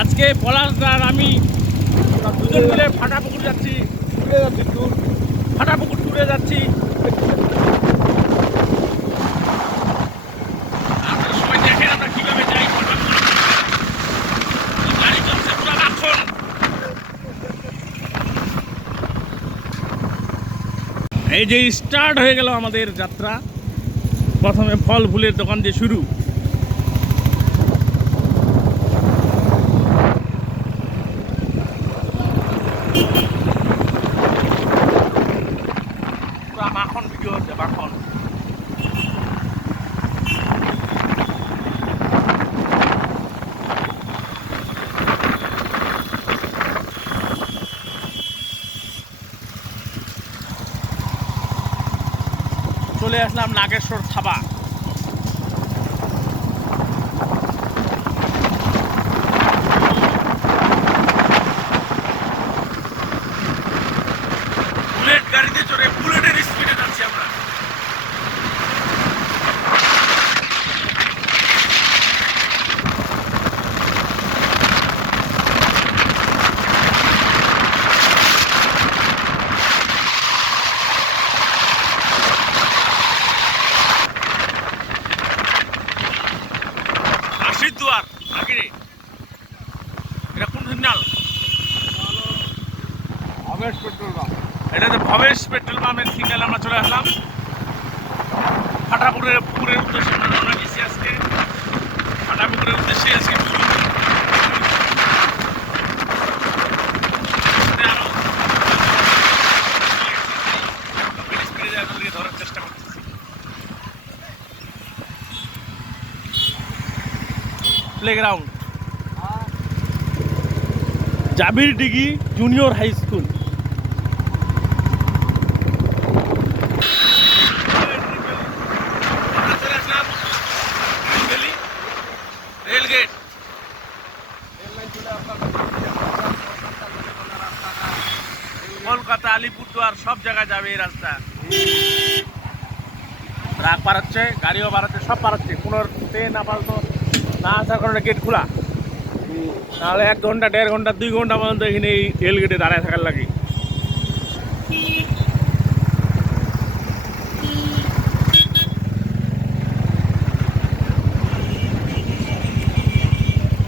আজকে পলাশদার আমি দুজন মিলে ফাটাপুকুর যাচ্ছি, ফাটাপুকুর টুরে যাচ্ছি। আপনারা সবাই দেখেন আমরা কিভাবে যাই। গাড়ি চলছে পুরো মাখন। এই যে স্টার্ট হয়ে গেল আমাদের যাত্রা। প্রথমে ফল ফুলের দোকান দিয়ে শুরু। মাখন ভিডিও হচ্ছে, মাখন। চলে আসলাম নাগেশ্বর থাবা। বুলেট গাড়িতে চড়ে বুলেটের স্পিডে যাচ্ছি আমরা। দুয়ার আগে এটা কোন সিগন্যাল? Bhabesh petrol pump. এটাতে ভবেশ পেট্রোল পাম্পের সিগন্যাল আমরা চলে আসলাম। ফাটাপুকুরের উদ্দেশ্যে আমরা রওনা দিয়েছি আজকে। ফাটাপুকুরের উদ্দেশ্যে আজকে ধরার চেষ্টা করতেছি। প্লেগ্রাউন্ড জাবির ডিগি junior high school. Rail gate Kolkata Alipurduar সব জায়গায় যাবে এই রাস্তা। ট্রাক পারাচ্ছে, গাড়িও বাড়াচ্ছে, সব পারাচ্ছে। কোনো ট্রেন না পারতো না আসার কারণে গেট খোলা, নাহলে 1 ঘন্টা 1.5 ঘন্টা 2 ঘন্টা পর্যন্ত এখানে এই রেল গেটে দাঁড়ায় থাকার লাগে।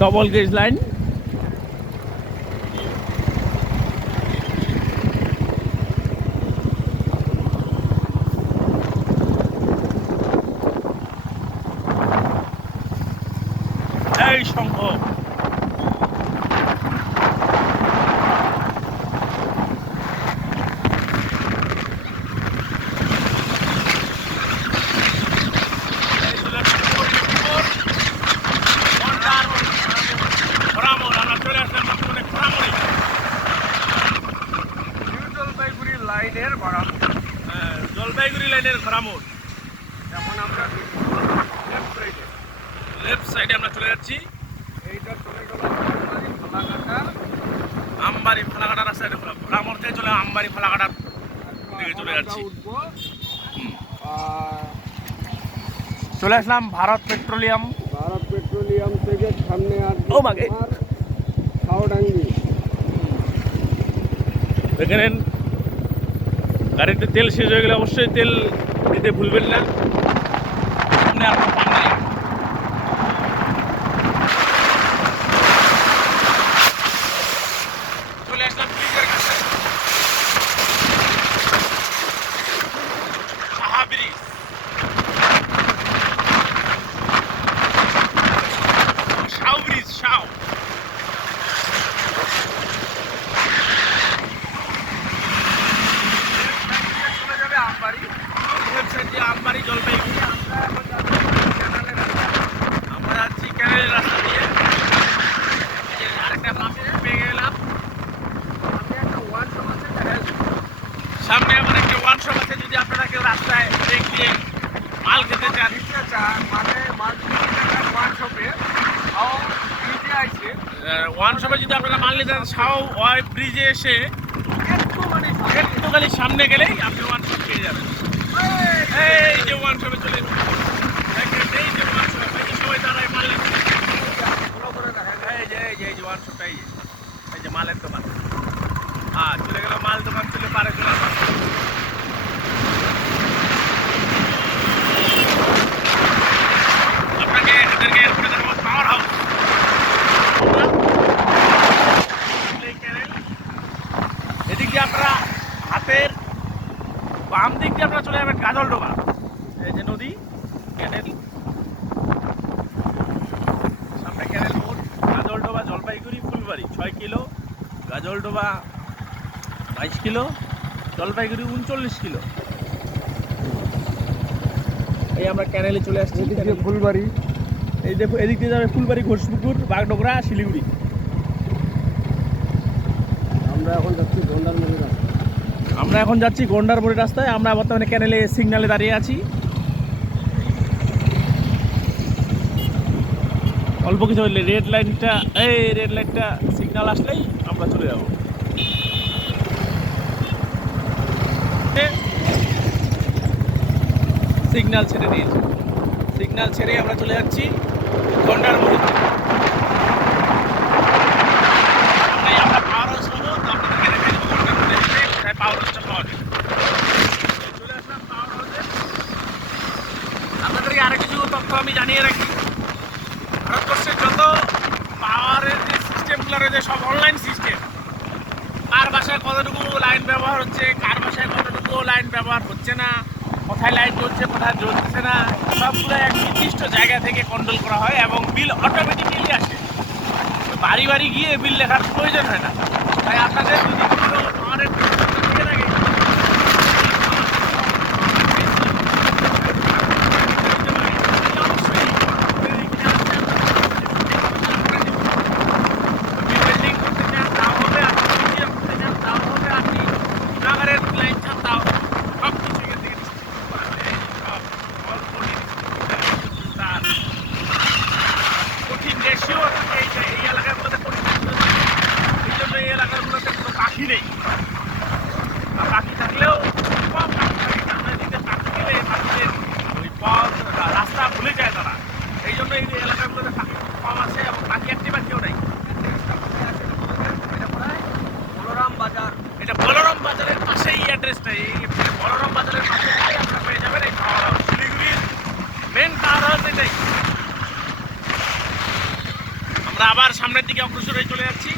Double gauge line. এই সম্ভব জলপাইগুড়ি লাইনের ঘোড়ামোড়। এখন আমরা লেফট সাইডে আমরা চলে যাচ্ছি। এইটা চলে গেল আমবাড়ি ফালাকাটা রাস্তায়। ঘোড়ামোড় থেকে চলে আমবাড়ি ফালাকাটার দিকে চলে যাচ্ছি। চলে আসলাম ভারত পেট্রোলিয়াম। ভারত পেট্রোলিয়াম থেকে সামনে আর খাওয়াডাঙ্গি। এখানে গাড়িতে তেল শেষ হয়ে গেলে অবশ্যই তেল দিতে ভুলবেন না। সামনে আর পাম্প নাই। চলে আসলাম ব্রিজের কাছে, সাহা ব্রিজ। শাও ব্রিজ, শাও। আমবাড়ি জলপাইগুড়ি। আমরা যাচ্ছি ক্যানেলের রাস্তা দিয়ে। আরেকটা মাঠে পেয়ে গেলাম। সামনে আমার একটা ওয়ান শপ আছে। যদি আপনারা কেউ রাস্তায় ব্রেক দিয়ে মাল খেতে চান, ওয়ান শপে যদি আপনারা মাল নিতে চান, শাও ওই ব্রিজে এসে একটু খালি সামনে গেলেই আপনি ওয়ান শপ পেয়ে যাবেন। এই যে ওয়ান শপে চলে এই যে ওয়ান শপ, সবাই দাঁড়ায় মাল নিতে। এই যে এই যে ওয়ান শপটা, এই যে মালের দোকান। চলে গেল মাল দোকান, চলে পারে চলে আসলাম। আপনাকে এদেরকে ঘুরে দেখাবো পাওয়ার হাউস। এদিক দিয়ে আপনারা হাতের বাম দিক দিয়ে আপনারা চলে যাবেন গাজলডোবা। এই যে নদী, ক্যানেল, সামনে ক্যানেল মোড়। Gajoldoba, Jalpaiguri, Phulbari 6 kilo, Gajoldoba 22 kilo, Jalpaiguri 39 kilo. এই আমরা ক্যানেলে চলে আসছি। ফুলবাড়ি, এই দেখো এদিক দিয়ে যাবে ফুলবাড়ি, ঘোষপুকুর, বাগডোগরা, শিলিগুড়ি। আমরা এখন যাচ্ছি গন্ডারমোড়ের রাস্তায়। আমরা এখন যাচ্ছি গন্ডারমোড়ের রাস্তায়। আমরা বর্তমানে ক্যানেলে সিগন্যালে দাঁড়িয়ে আছি। অল্প কিছু হইলে রেড লাইনটা, এই রেড লাইনটা সিগন্যাল আসলেই আমরা চলে যাব। সিগন্যাল ছেড়ে দিয়েছি, সিগন্যাল ছেড়ে আমরা চলে যাচ্ছি গন্ডারমোড়ে। আমরা পাওয়ার হাউস পাবো, তো আপনাদেরকে দেখে দেবো গন্ডারমোড়ে এসে কোথায় পাওয়ার হাউসটা পাওয়া যায়। চলে আসলাম পাওয়ার হাউসে। আপনাদেরকে আরেক কিছু তথ্য আমি জানিয়ে রাখি। ভারতবর্ষের যত পাওয়ারের যে সিস্টেমগুলো রয়েছে সব অনলাইন সিস্টেম। কার বাসায় কতটুকু লাইন ব্যবহার হচ্ছে, কার বাসায় কতটুকু লাইন ব্যবহার হচ্ছে না, কোথায় লাইন জ্বলছে কোথায় জ্বলছে না, সবগুলো এক নির্দিষ্ট জায়গা থেকে কন্ট্রোল করা হয় এবং বিল অটোমেটিক্যালি আসে। বাড়ি বাড়ি গিয়ে বিল লেখার প্রয়োজন হয় না। তাই আপনাদের যদি কোনো পাওয়ারের থেকে থাকে নেই। পাখি থাকলেও কম পাখি থাকে, সামনে দিকে পাখি গেলে পাখিদের ওই পথ রাস্তা ভুলে যায় তারা। এই জন্য এই এলাকাগুলোতে পাখি কম আছে এবং পাখি একটি পাখিও নেই। বলরাম বাজার, এটা বলরাম বাজারের পাশেই অ্যাড্রেসটা। এই বলরাম বাজারের পাশে আপনারা পেয়ে যাবেন এই পাওয়ার হাউস। শিলিগুড়ির মেন পাওয়ার হাউস এটাই। আমরা আবার সামনের দিকে অগ্রসর হয়ে চলে যাচ্ছি।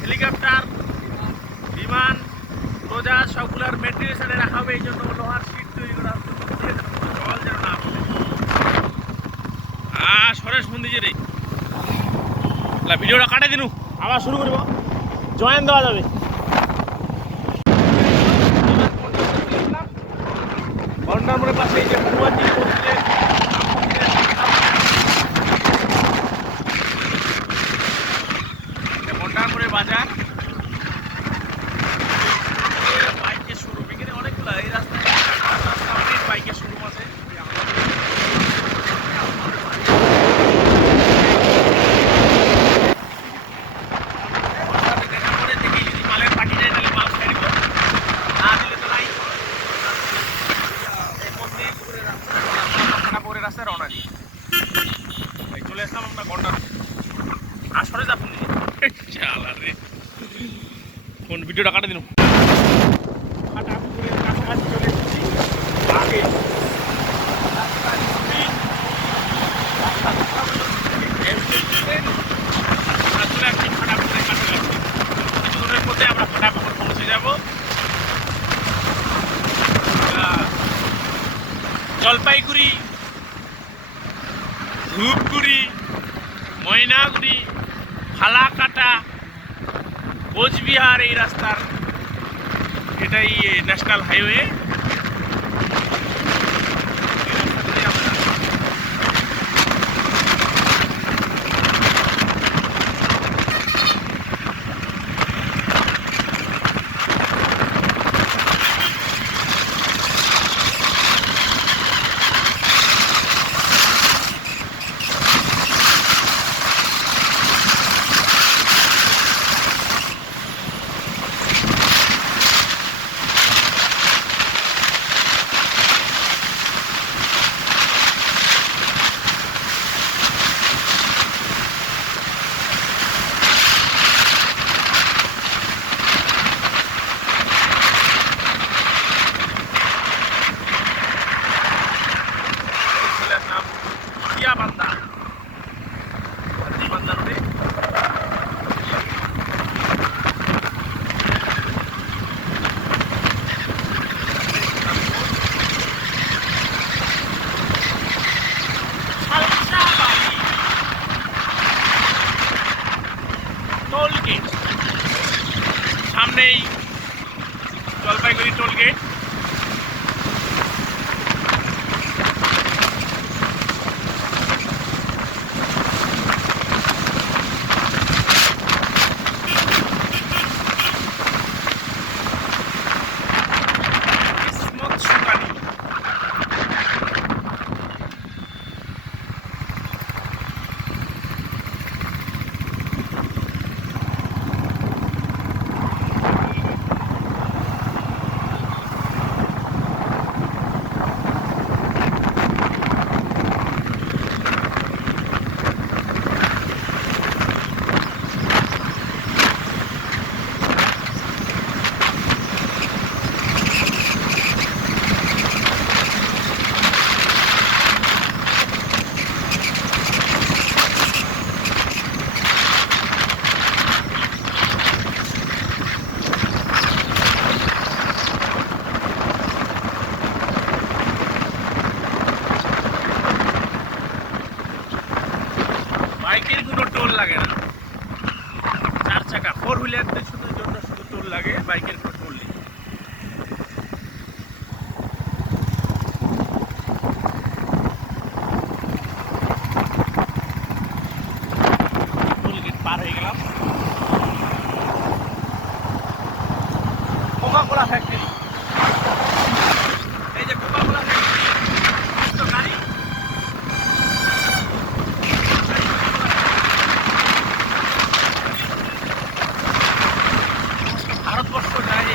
হেলিকপ্টার, বিমান, রোজার সবগুলোর মেটেরিয়াল রাখা হবে। এই জন্য লোহার সিট তৈরি করা হচ্ছে, জল যেন না সরেশ মন্দির রে। ভিডিওটা কাটে দিনু, আবার শুরু করব, জয়েন দেওয়া যাবে। গন্ডারমোড়ের পাশে এই যে গন্ডারমোড়ের বাজার, বাইকের শোরুম। এখানে অনেকগুলো এই রাস্তায় অনেক বাইকের শোরুম আছে। মালের পাটি নেই তাহলে মাল খাই দিব, না দিলে তো নাই। পরে রাস্তায় রওনা দিই। চলে আসলাম আমরা গন্ডারমোড়। আসলে যাবো রে কোন ভিডিওটা কাটে দিন। ফাটাপুকুরের কাছাকাছি চলে এসেছি। আগে চলে আসছি ফাটাপুকুরের কাছাকাছি। কিছুদিনের মধ্যে আমরা ফাটাপুকুর পৌঁছে যাব। জলপাইগুড়ি, ধূপগুড়ি, ময়নাগুড়ি, ফালাকাটা, কোচবিহার এই রাস্তার, এটাই ন্যাশনাল হাইওয়ে। সামনেই জলপাইগুড়ি টোল গেট। বাইকের কোনো টোল লাগে না, 4 চাকা 4 হুইলারদের জন্য শুধু টোল লাগে, বাইকের কোনো টোল নেই। টোল গেট পার হয়ে গেলাম। কোকা-কোলা ফ্যাক্টরি, এই যে কোকা-কোলা ফ্যাক্টরি তো গাড়ি। ভারতবর্ষ যায়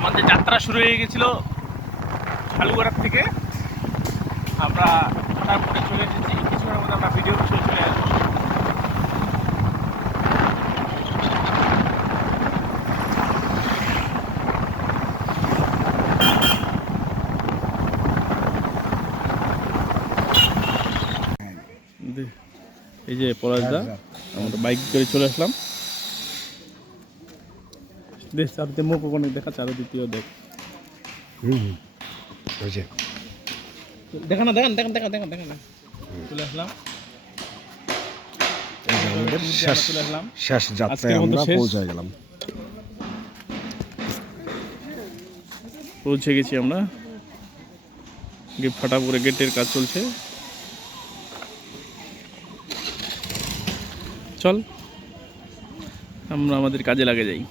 আমাদের যাত্রা শুরু হয়ে গেছিল শালুগড়ার থেকে। আমরা ফটাপুরে চলে এসেছি, কিছুক্ষণের মধ্যে আমরা ভিডিও চলে আসবো। এই যে পলাশদা, আমরা বাইক করে চলে আসলাম। দেখ চারদিকে মুখ ওখানে দেখা, চারদিকেও দেখ। দেখা না, দেখেন দেখেন দেখেন দেখেন দেখেন না, চলে আসলাম। শেষ যাত্রায় আমরা পৌঁছে গেলাম, পৌঁছে গেছি আমরা। ফাটাপুরে গেটের কাজ চলছে। চল আমরা আমাদের কাজে লাগে যাই।